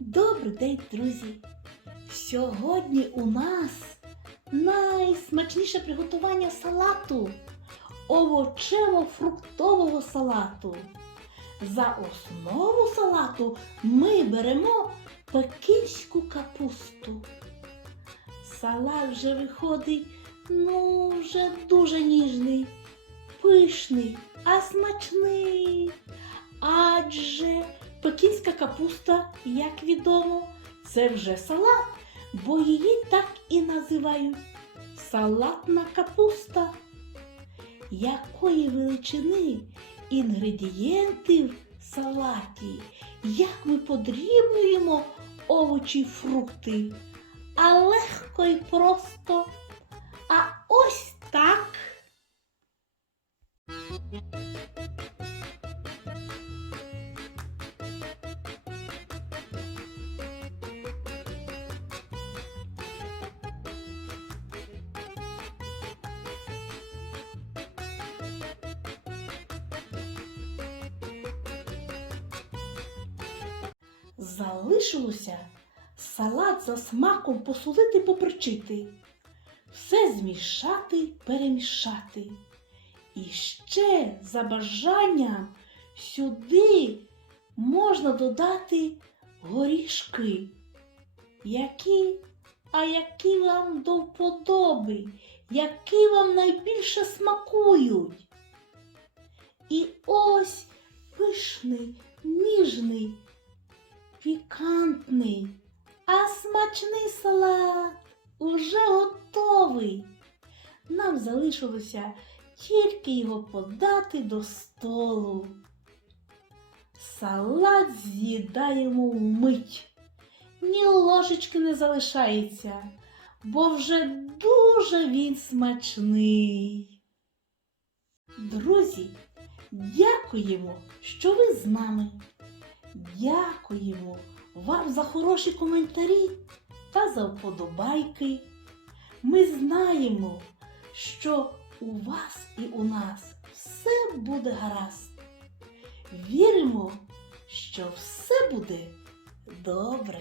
Добрий день, друзі! Сьогодні у нас найсмачніше приготування салату овочево-фруктового салату. За основу салату ми беремо пекінську капусту. Салат вже виходить, ну, вже дуже ніжний, пишний, а смачний. Адже пекінська капуста, як відомо, це вже салат, бо її так і називають салатна капуста. Якої величини інгредієнти в салаті, як ми подрібнюємо овочі фрукти, а легко і просто. А ось так. Залишилося салат за смаком посолити поперчити, все змішати, перемішати. І ще за бажанням сюди можна додати горішки. Які, а які вам до вподоби, які вам найбільше смакують. І ось смачний салат уже готовий. Нам залишилося тільки його подати до столу. Салат з'їдаємо вмить. Ні ложечки не залишається, бо вже дуже він смачний. Друзі, дякуємо, що ви з нами. Дякуємо вам за хороші коментарі та за вподобайки. Ми знаємо, що у вас і у нас все буде гаразд. Віримо, що все буде добре.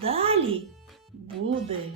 Далі буде